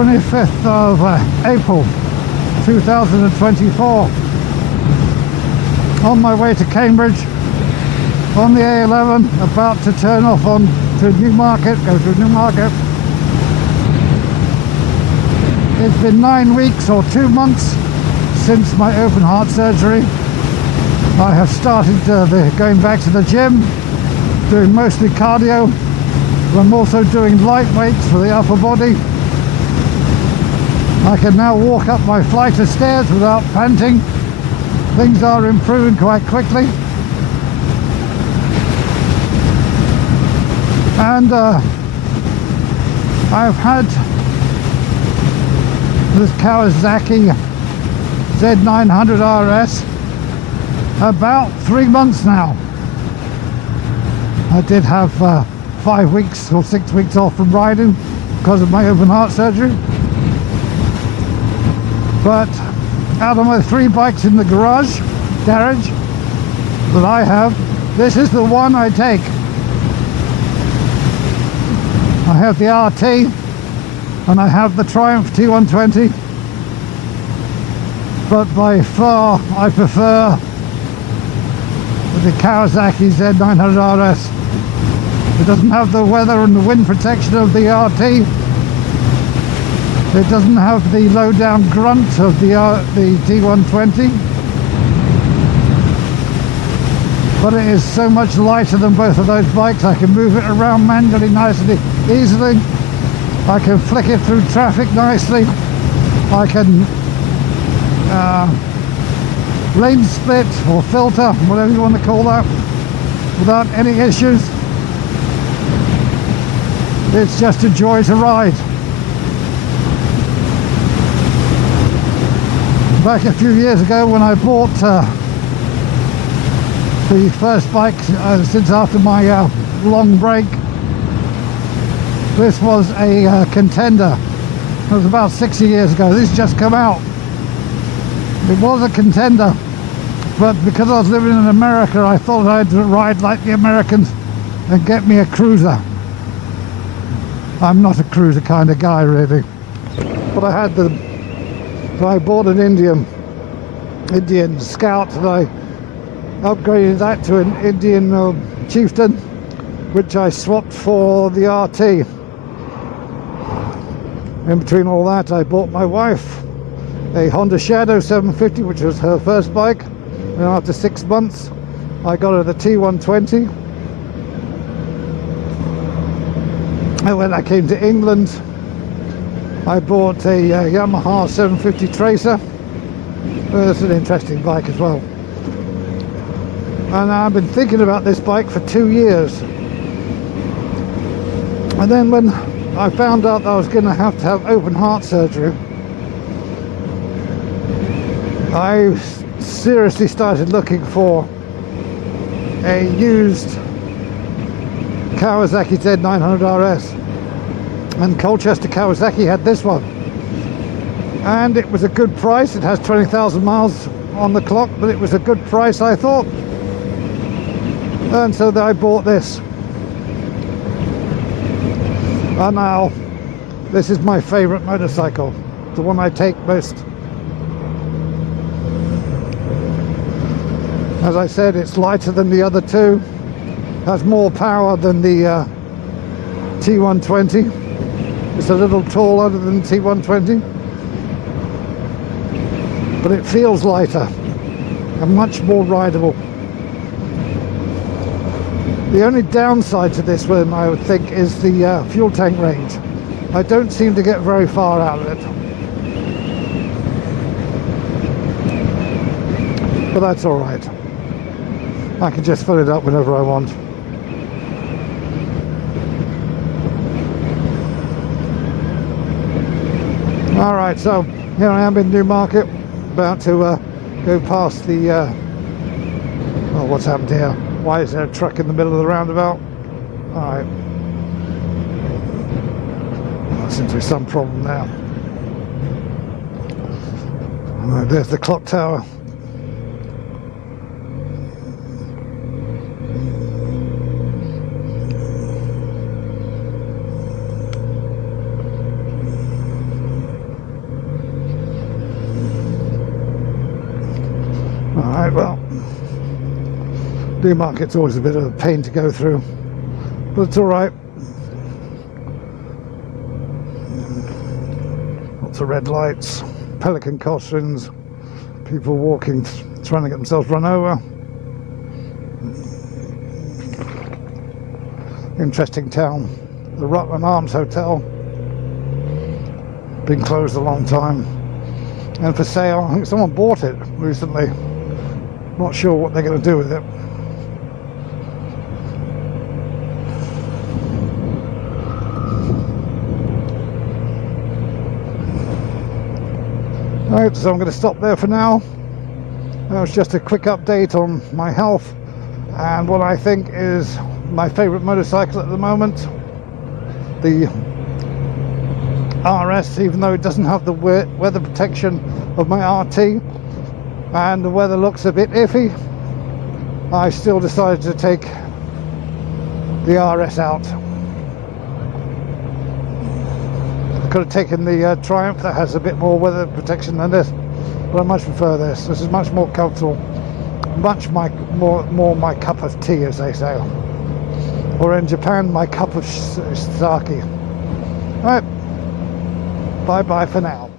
25th of April 2024. On my way to Cambridge on the A11, about to turn off on to Newmarket, go to Newmarket. It's been 9 weeks or 2 months since my open heart surgery. I have started going back to the gym, doing mostly cardio. I'm also doing light weights for the upper body. I can now walk up my flight of stairs without panting. Things are improving quite quickly. And I've had this Kawasaki Z900RS about 3 months now. I did have 5 weeks or 6 weeks off from riding because of my open heart surgery. But out of my 3 bikes in the garage that I have, this is the one I take. I have the RT and I have the Triumph T120, but by far I prefer the Kawasaki Z900RS. It doesn't have the weather and the wind protection of the RT. It doesn't have the low down grunt of the T120. But it is so much lighter than both of those bikes. I can move it around manually nicely, easily. I can flick it through traffic nicely. I can lane split or filter, whatever you want to call that, without any issues. It's just a joy to ride. Back a few years ago when I bought the first bike since after my long break, this was a Contender. It was about 60 years ago. This just come out. It was a Contender, but because I was living in America, I thought I'd ride like the Americans and get me a cruiser. I'm not a cruiser kind of guy, really. But I had so I bought an Indian Scout, and I upgraded that to an Indian Chieftain, which I swapped for the RT. In between all that, I bought my wife a Honda Shadow 750, which was her first bike, and after 6 months I got her the T120. And when I came to England, I bought a Yamaha 750 Tracer. That's an interesting bike as well. And I've been thinking about this bike for 2 years. And then when I found out that I was going to have open heart surgery, I seriously started looking for a used Kawasaki Z900RS. And Colchester Kawasaki had this one. And it was a good price. It has 20,000 miles on the clock, but it was a good price, I thought. And so I bought this. And now, this is my favorite motorcycle, the one I take most. As I said, it's lighter than the other two, has more power than the T120. It's a little taller than the T120, but it feels lighter and much more rideable. The only downside to this one, I would think, is the fuel tank range. I don't seem to get very far out of it. But that's all right. I can just fill it up whenever I want. All right, so here I am in Newmarket, about to go past the oh, what's happened here? Why is there a truck in the middle of the roundabout? All right, there seems to be some problem now. All right, there's the clock tower. Newmarket's always a bit of a pain to go through, but it's alright. Lots of red lights, pelican crossings, people walking, trying to get themselves run over. Interesting town. The Rutland Arms Hotel, been closed a long time and for sale. I think someone bought it recently, not sure what they're going to do with it. Right, so I'm going to stop there for now. That was just a quick update on my health and what I think is my favourite motorcycle at the moment, the RS, even though it doesn't have the weather protection of my RT and the weather looks a bit iffy. I still decided to take the RS out. Could have taken the Triumph that has a bit more weather protection than this, but I much prefer this. This is much more comfortable, much more my cup of tea, as they say, or in Japan, my cup of sake. Right, bye bye for now.